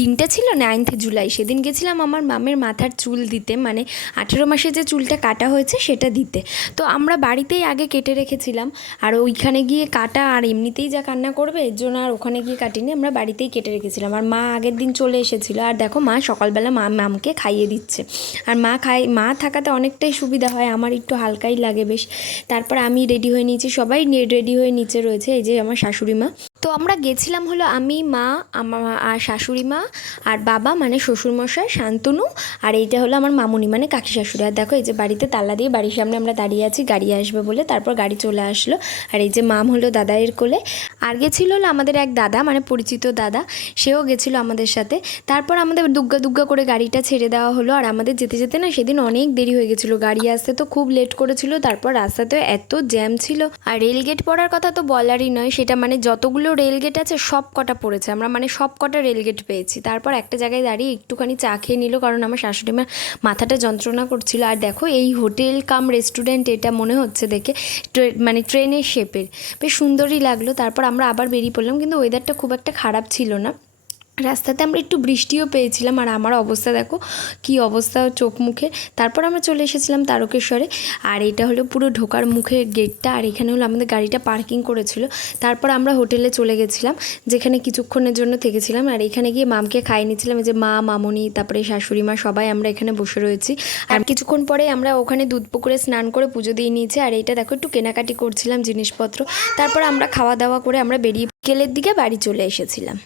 দিনটা ছিল নাইনথ জুলাই। সেদিন গেছিলাম আমার মামের মাথার চুল দিতে মানে আঠেরো মাসে যে চুলটা কাটা হয়েছে সেটা দিতে। তো আমরা বাড়িতেই আগে কেটে রেখেছিলাম, আর ওইখানে গিয়ে কাটা আর এমনিতেই যা কান্না করবে, এর জন্য আর ওখানে গিয়ে কাটিনি, আমরা বাড়িতেই কেটে রেখেছিলাম। আর মা আগের দিন চলে এসেছিল, আর দেখো মা সকালবেলা মা মামকে খাইয়ে দিচ্ছে। আর মা খাই, মা থাকাতে অনেকটাই সুবিধা হয়, আমার একটু হালকাই লাগে বেশ। তারপর আমি রেডি হয়ে নিয়েছি, সবাই রেডি হয়ে নিচে রয়েছে, এই যে আমার শাশুড়ি মা। তো আমরা গেছিলাম হলো আমি, মা আমার আর শাশুড়ি মা, আর বাবা মানে শ্বশুরমশাই, শান্তনু, আর এইটা হলো আমার মামুনি মানে কাকি শাশুড়ি। আর দেখো, এই যে বাড়িতে তালা দিয়ে বাড়ির সামনে আমরা দাঁড়িয়ে আছি, গাড়ি আসবে বলে, তারপর গাড়ি চলে আসলো। আর এই যে মাম হলো দাদাইয়ের কোলে। আর গেছিল হলো আমাদের এক দাদা মানে পরিচিত দাদা, সেও গেছিল আমাদের সাথে। তারপর আমাদের দুগ্গা দুগ্গা করে গাড়িটা ছেড়ে দেওয়া হলো। আর আমাদের যেতে যেতে না সেদিন অনেক দেরি হয়ে গেছিল। গাড়ি আসতে তো খুব লেট করেছিল, তারপর রাস্তাতেও এত জ্যাম ছিল। আর রেলগেট পড়ার কথা তো বলারই নয়, সেটা মানে যতগুলো রেলগেট আছে সব কটা পড়েছে। আমরা মানে সব কটা রেলগেট পেয়েছি। তারপর একটা জায়গায় দাঁড়িয়ে একটুখানি চা খেয়ে নিল, কারণ আমার শাশুড়ি মা মাথাটা যন্ত্রণা করছিল। আর দেখো, এই হোটেল কাম রেস্টুরেন্ট এটা মনে হচ্ছে দেখে মানে ট্রেনের শেপের বেশ সুন্দরই লাগল। তারপর আমরা আবার বেরিয়ে পড়লাম, কিন্তু ওয়েদারটা খুব একটা খারাপ ছিল না। রাস্তাতে আমরা একটু বৃষ্টিও পেয়েছিলাম, আর আমার অবস্থা দেখো কি অবস্থা চোখ মুখে। তারপর আমরা চলে এসেছিলাম তারকেশ্বরে, আর এটা হলো পুরো ঢোকার মুখে গেটটা, আর এখানে হলো আমাদের গাড়িটা পার্কিং করেছিল। তারপর আমরা হোটেলে চলে গেছিলাম, যেখানে কিছুক্ষণের জন্য থেকেছিলাম, আর এখানে গিয়ে মামকে খাইয়ে নিয়েছিলাম যে মা, মামনি, তারপরে শাশুড়ি মা, সবাই আমরা এখানে বসে রয়েছি। আর কিছুক্ষণ পরে আমরা ওখানে দুধ পুকুরে স্নান করে পুজো দিয়ে নিয়েছি, আর এইটা দেখো একটু কেনাকাটি করছিলাম জিনিসপত্র। তারপর আমরা খাওয়া দাওয়া করে আমরা বেরিয়ে বিকেলের দিকে বাড়ি চলে এসেছিলাম।